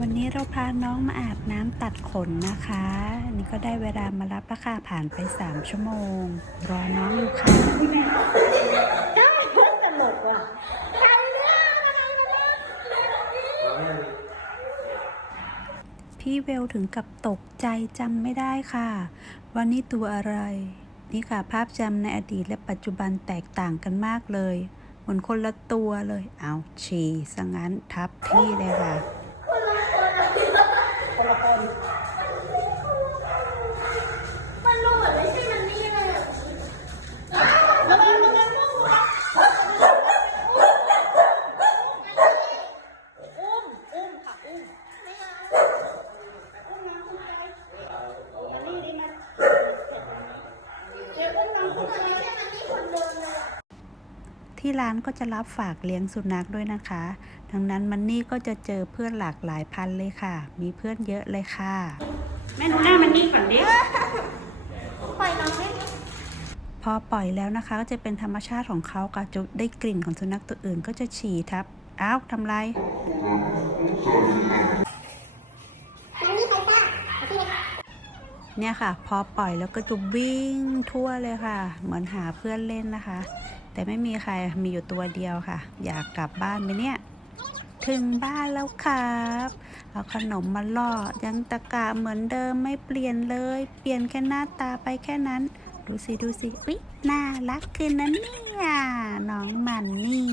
วันนี้เราพาน้องมาอาบน้ำตัดขนนะคะ นี่ก็ได้เวลามารับราคาผ่านไป 3 ชั่วโมง รอน้องอยู่ค่ะตลกว่ะพี่เวลถึงกับตกใจจำไม่ได้ค่ะ วันนี้ตัวอะไร นี่ค่ะภาพจำในอดีตและปัจจุบันแตกต่างกันมากเลย เหมือนคนละตัวเลย เอาฉี่ซะงั้นทับที่เลยค่ะคนมันดูเหมือนไม่ใช่มันนี่เลยอะระวังระวังพวกคุณนะอุ้ม อุ้มค่ะ อุ้ม ไม่เอาอุ้มน้องคุณใจเอามานี่ดิมาเดี๋ยวอุ้มน้องคุณใจใช่มันนี่คนเดิมเลยอะ ที่ร้านก็จะรับฝากเลี้ยงสุนัขด้วยนะคะ ดังนั้นมันนี่ก็จะเจอเพื่อนหลากหลายพันเลยค่ะ มีเพื่อนเยอะเลยค่ะ แม่ดูหน้ามันนี่ก่อนดิปล่อยน้องได้ไหมพอปล่อยแล้วนะคะก็จะเป็นธรรมชาติของเขาค่ะจะได้กลิ่นของสุนัขตัวอื่นก็จะฉี่ทับ อ้าวทำไร เนี่ยค่ะ พอปล่อยแล้วก็จะวิ่งทั่วเลยค่ะ เหมือนหาเพื่อนเล่นนะคะ แต่ไม่มีใครมีอยู่ตัวเดียวค่ะ อยากกลับบ้านไหมเนี่ย ถึงบ้านแล้วครับเอาขนมมาล่อยังตะกะเหมือนเดิมไม่เปลี่ยนเลย เปลี่ยนแค่หน้าตาไปแค่นั้น ดูสิดูสิอุ๊ยน่ารักขึ้นนะเนี่ยน้องมันนี่